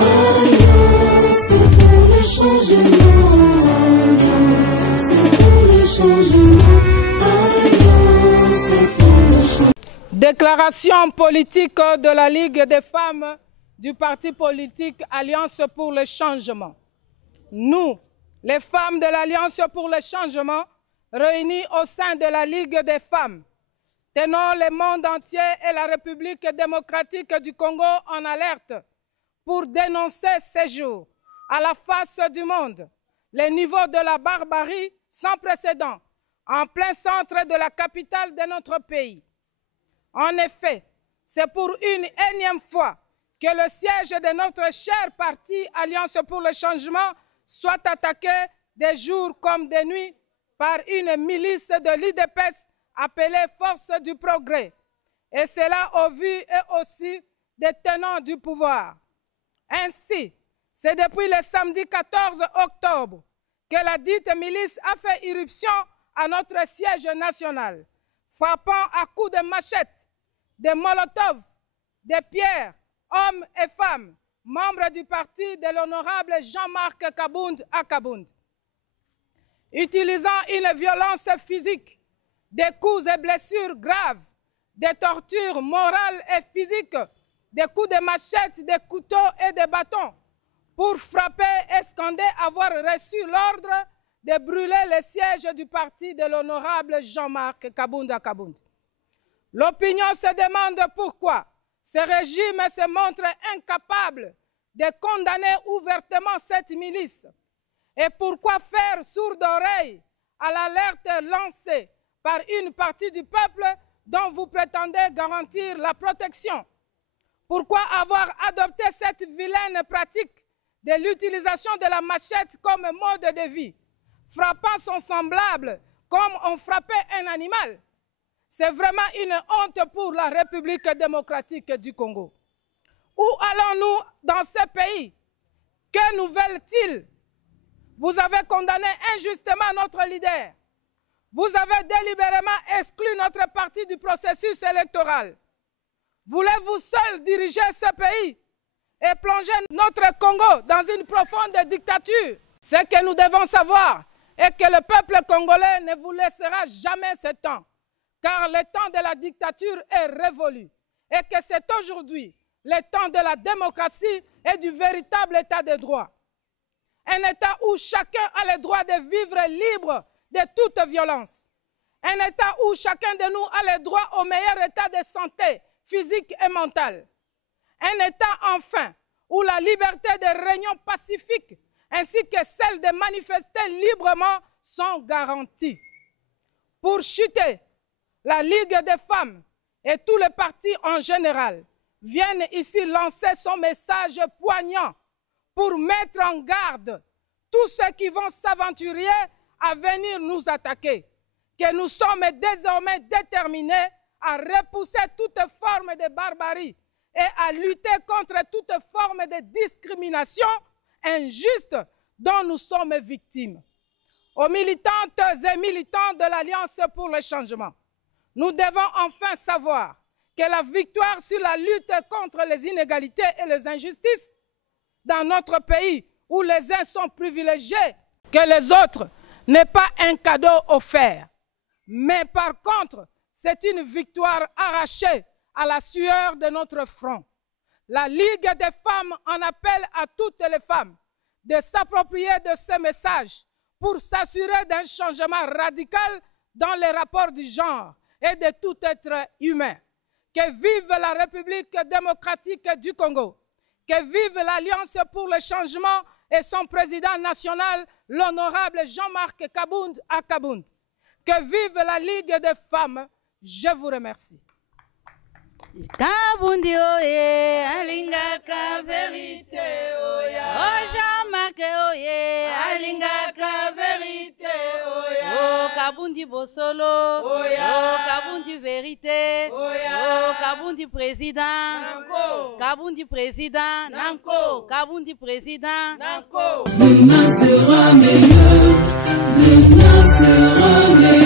Alliance pour le changement. Alliance pour le changement. Alliance pour le changement. Déclaration politique de la Ligue des femmes du parti politique Alliance pour le changement. Nous, les femmes de l'Alliance pour le changement, réunies au sein de la Ligue des femmes, tenons le monde entier et la République démocratique du Congo en alerte pour dénoncer ces jours, à la face du monde, les niveaux de la barbarie sans précédent, en plein centre de la capitale de notre pays. En effet, c'est pour une énième fois que le siège de notre cher parti Alliance pour le changement soit attaqué des jours comme des nuits par une milice de l'UDPS appelée Force du Progrès, et cela au vu et au su des tenants du pouvoir. Ainsi, c'est depuis le samedi 14 octobre que la dite milice a fait irruption à notre siège national, frappant à coups de machettes, de molotovs, de pierres, hommes et femmes, membres du parti de l'honorable Jean-Marc Kabound à Kabound. Utilisant une violence physique, des coups et blessures graves, des tortures morales et physiques, des coups de machette, des couteaux et des bâtons, pour frapper et scander avoir reçu l'ordre de brûler le siège du parti de l'honorable Jean-Marc Kabound à Kabound. L'opinion se demande pourquoi ce régime se montre incapable de condamner ouvertement cette milice et pourquoi faire sourde oreille à l'alerte lancée par une partie du peuple dont vous prétendez garantir la protection. Pourquoi avoir adopté cette vilaine pratique de l'utilisation de la machette comme mode de vie, frappant son semblable comme on frappait un animal? C'est vraiment une honte pour la République démocratique du Congo. Où allons-nous dans ce pays? Que nous veulent-ils? Vous avez condamné injustement notre leader. Vous avez délibérément exclu notre parti du processus électoral. Voulez-vous seul diriger ce pays et plonger notre Congo dans une profonde dictature? Ce que nous devons savoir est que le peuple congolais ne vous laissera jamais ce temps, car le temps de la dictature est révolu et que c'est aujourd'hui le temps de la démocratie et du véritable état de droit. Un état où chacun a le droit de vivre libre de toute violence. Un état où chacun de nous a le droit au meilleur état de santé physique et mentale. Un état enfin où la liberté de réunion pacifique ainsi que celle de manifester librement sont garanties. Pour chuter, la Ligue des femmes et tous les partis en général viennent ici lancer son message poignant pour mettre en garde tous ceux qui vont s'aventurer à venir nous attaquer, que nous sommes désormais déterminés à repousser toute forme de barbarie et à lutter contre toute forme de discrimination injuste dont nous sommes victimes. Aux militantes et militants de l'Alliance pour le changement, nous devons enfin savoir que la victoire sur la lutte contre les inégalités et les injustices dans notre pays où les uns sont privilégiés que les autres n'est pas un cadeau offert, mais par contre, c'est une victoire arrachée à la sueur de notre front. La Ligue des femmes en appelle à toutes les femmes de s'approprier de ce message pour s'assurer d'un changement radical dans les rapports du genre et de tout être humain. Que vive la République démocratique du Congo, que vive l'Alliance pour le changement et son président national, l'honorable Jean-Marc Kabound à Kabound. Que vive la Ligue des femmes. Je vous remercie. Kaboundi oye, alingaka vérité oya. Oh Jean-Marc oye, alingaka vérité oya. Oh Kaboundi Bosolo oya. Oh Kaboundi vérité oya. Oh Kaboundi président Nanko. Kaboundi président Nanko. Kaboundi président Nanko. Demain sera meilleur. Demain sera meilleur.